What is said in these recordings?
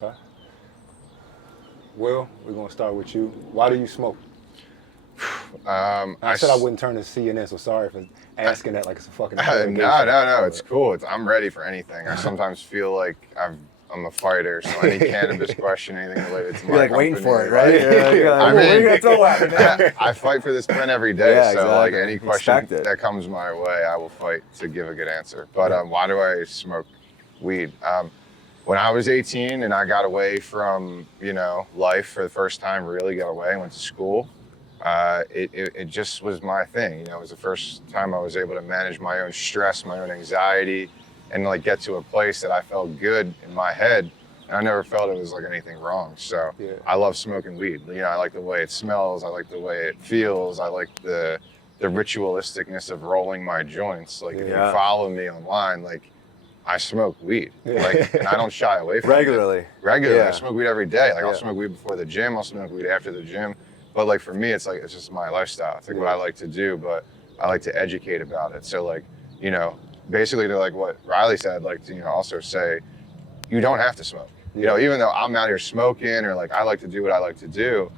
Okay. Will, we're gonna start with you. Why do you smoke? I said I wouldn't turn to CNN, so sorry for asking that like it's a fucking interrogation. No, it's cool. I'm ready for anything. I sometimes feel like I'm a fighter, so any cannabis question, anything related to my You're like company, waiting for it, right? I What are you mean, gonna throw at me now? I fight for this pen every day, Yeah, so like exactly. any question Expect it. that comes my way, I will fight to give a good answer. But why do I smoke weed? When I was 18 and I got away from, life for the first time, really got away, went to school, it just was my thing. It was the first time I was able to manage my own stress, my own anxiety, and like get to a place that I felt good in my head. And I never felt it was like anything wrong. So I love smoking weed. I like the way it smells. I like the way it feels. I like the ritualisticness of rolling my joints. Like if you follow me online, like I smoke weed, like, and I don't shy away from Regularly. it. Regularly. I smoke weed every day. Like I'll smoke weed before the gym. I'll smoke weed after the gym. But like for me, it's just my lifestyle. It's like what I like to do, but I like to educate about it. So like, basically to like what Riley said, like to, also say, you don't have to smoke. Even though I'm out here smoking or like I like to do what I like to do,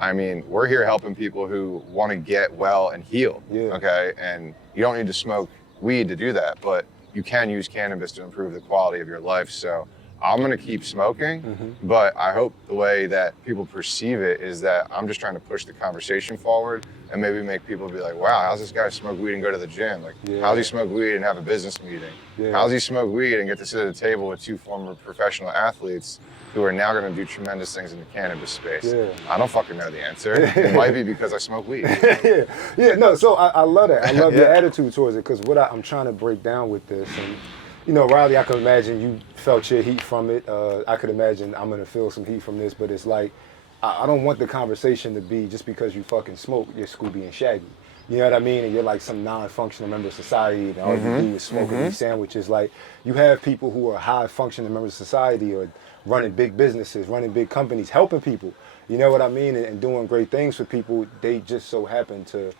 I mean, we're here helping people who want to get well and heal. Okay. And you don't need to smoke weed to do that, but you can use cannabis to improve the quality of your life. So I'm going to keep smoking, but I hope the way that people perceive it is that I'm just trying to push the conversation forward and maybe make people be like, wow, how's this guy smoke weed and go to the gym? Like, how's he smoke weed and have a business meeting? How's he smoke weed and get to sit at a table with two former professional athletes who are now going to do tremendous things in the cannabis space? I don't fucking know the answer. It might be because I smoke weed. No, so I love that. I love your attitude towards it, because what I'm trying to break down with this, and Riley, I can imagine you felt your heat from it. I could imagine I'm gonna feel some heat from this, but it's like, I don't want the conversation to be just because you fucking smoke, you're Scooby and Shaggy. You know what I mean? And you're like some non-functional member of society, and all you do is smoke and eat sandwiches. Like, you have people who are high-functioning members of society, or running big businesses, running big companies, helping people. You know what I mean? And doing great things for people. They just so happen to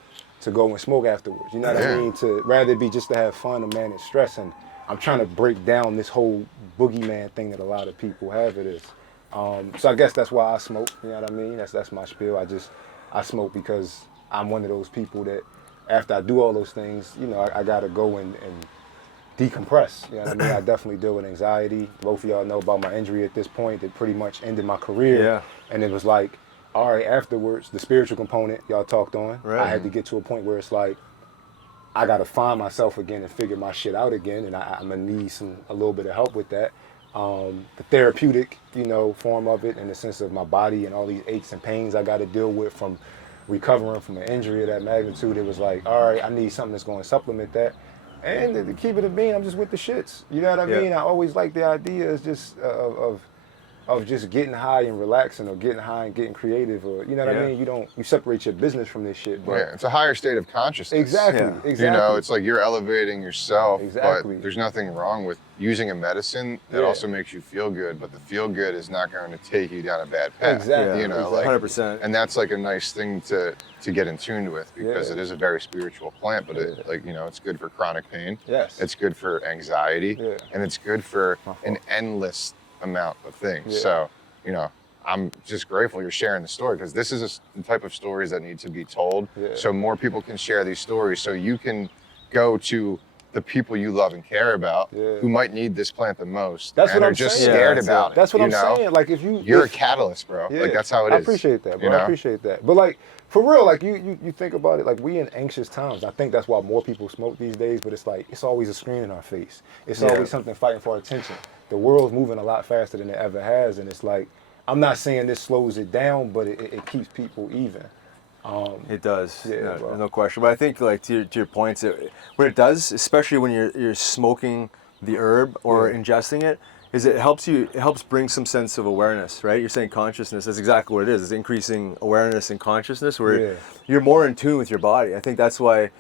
go and smoke afterwards. You know what I mean? To rather it be just to have fun or manage stress. And I'm trying to break down this whole boogeyman thing that a lot of people have it is. So I guess that's why I smoke. You know what I mean? That's my spiel. I smoke because I'm one of those people that after I do all those things, I gotta go and decompress. You know what I mean? I definitely deal with anxiety. Both of y'all know about my injury at this point that pretty much ended my career. And it was like, all right, afterwards, the spiritual component y'all talked on, I had to get to a point where it's like, I gotta find myself again and figure my shit out again, and I'm gonna need a little bit of help with that. The therapeutic, form of it, in the sense of my body and all these aches and pains I gotta deal with from recovering from an injury of that magnitude. It was like, all right, I need something that's gonna supplement that. And to keep it a bean, I'm just with the shits. You know what I mean? I always like the idea is just of just getting high and relaxing, or getting high and getting creative, or what I mean? You separate your business from this shit. But it's a higher state of consciousness. Exactly. It's like you're elevating yourself, but there's nothing wrong with using a medicine that also makes you feel good, but the feel good is not going to take you down a bad path. Exactly. 100%. And that's like a nice thing to get in tune with, because it is a very spiritual plant, but it's good for chronic pain. Yes. It's good for anxiety, and it's good for an endless amount of things. So, I'm just grateful you're sharing the story, because this is the type of stories that need to be told, so more people can share these stories, so you can go to the people you love and care about who might need this plant the most. That's what I'm just saying. scared about it. That's what I'm saying. Like, you're a catalyst, bro. Like, that's how it is. I appreciate that, bro. I appreciate that. But like, for real, like you think about it, like, we in anxious times. I think that's why more people smoke these days, but it's like, it's always a screen in our face. It's always something fighting for our attention. The world's moving a lot faster than it ever has, and it's like, I'm not saying this slows it down, but it keeps people even. It does, no question. But I think, like, to your points, what it does, especially when you're smoking the herb or ingesting it, is it helps bring some sense of awareness, right? You're saying consciousness. That's exactly what it is. It's increasing awareness and consciousness, where you're more in tune with your body. I think that's why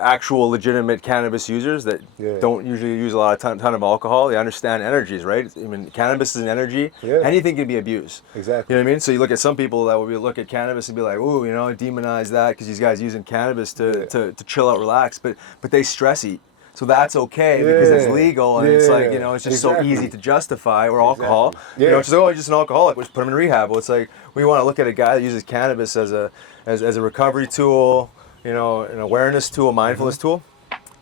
actual legitimate cannabis users that don't usually use a lot of ton of alcohol, they understand energies, right? I mean, cannabis is an energy. Anything can be abused. Exactly. You know what I mean? So you look at some people that will look at cannabis and be like, ooh, demonize that because these guys using cannabis to chill out, relax, but they stress eat. so that's okay because it's legal, and it's like, you know, it's just so Exactly. easy to justify, or alcohol. Exactly. You know, it's just, oh, he's just an alcoholic, let's put him in rehab. Well, it's like, we want to look at a guy that uses cannabis as a recovery tool, you know, an awareness tool, mindfulness tool.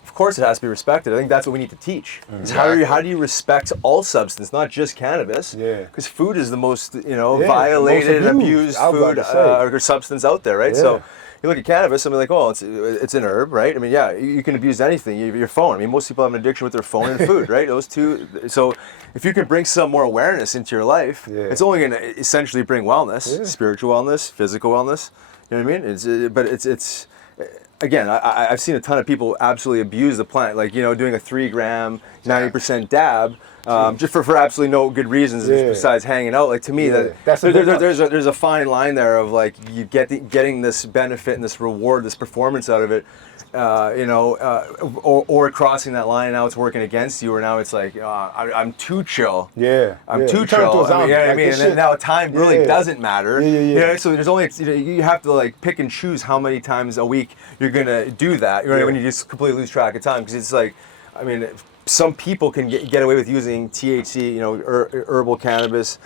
Of course, it has to be respected. I think that's what we need to teach. Is how do you respect all substance, not just cannabis? Yeah. Because food is the most, you know, Yeah, violated, most abused I was about food to say. or substance out there, right? Yeah. So you look at cannabis, I mean, like, oh, it's an herb, right? I mean, yeah, you can abuse anything. Your phone. I mean, most people have an addiction with their phone and food, right? Those two. So if you can bring some more awareness into your life, it's only going to essentially bring wellness, spiritual wellness, physical wellness. You know what I mean? But it's again, I've seen a ton of people absolutely abuse the plant, like, you know, doing a 3 gram, 90% dab, just for absolutely no good reasons besides hanging out. Like, to me, there's a fine line there of like, you getting this benefit and this reward, this performance out of it, you know, or crossing that line, and now it's working against you, or now it's like, I'm too chill. I'm too chill. You know what I mean? And then now time really doesn't matter. You know, so there's only, you know, you have to like pick and choose how many times a week you're gonna do that. You know, when you just completely lose track of time, because it's like, I mean, some people can get away with using THC, you know, herbal cannabis,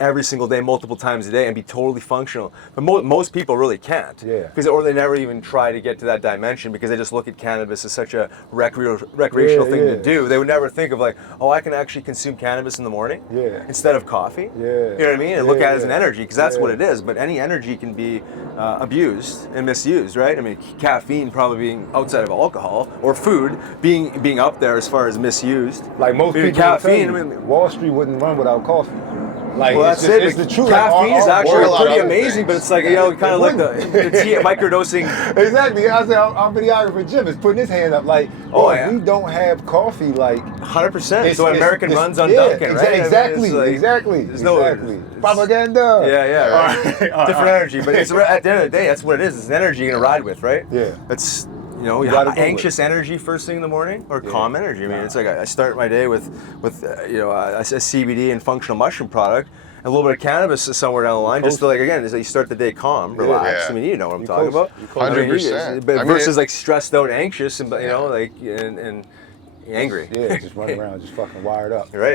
every single day, multiple times a day, and be totally functional. But most people really can't, because or they never even try to get to that dimension, because they just look at cannabis as such a recreational thing to do. They would never think of like, oh, I can actually consume cannabis in the morning instead of coffee. You know what I mean? And look at it as an energy, because that's what it is. But any energy can be abused and misused, right? I mean, caffeine probably being outside of alcohol or food being up there as far as misused. Like most people, caffeine. Wall Street wouldn't run without coffee. Like, well, it's it's the truth. Caffeine is actually pretty amazing, things. but it's like, you know, kind of like the microdosing. Exactly. I said, our videographer Jim is putting his hand up like, we don't have coffee, like 100%. So American runs on Dunkin', right? Exactly. I mean, like, exactly. Propaganda. Different energy, but it's at the end of the day, that's what it is. It's an energy you're gonna ride with, right? It's, you know, anxious energy first thing in the morning, or calm energy. I mean, it's like I start my day with you know, a CBD and functional mushroom product, and a little bit of cannabis somewhere down the line, just to, like, again, is that you start the day calm, relaxed. I mean, you know what I'm talking about. 100%. But versus like stressed out, anxious, and, you know, like and angry. Just running around, just fucking wired up. Right.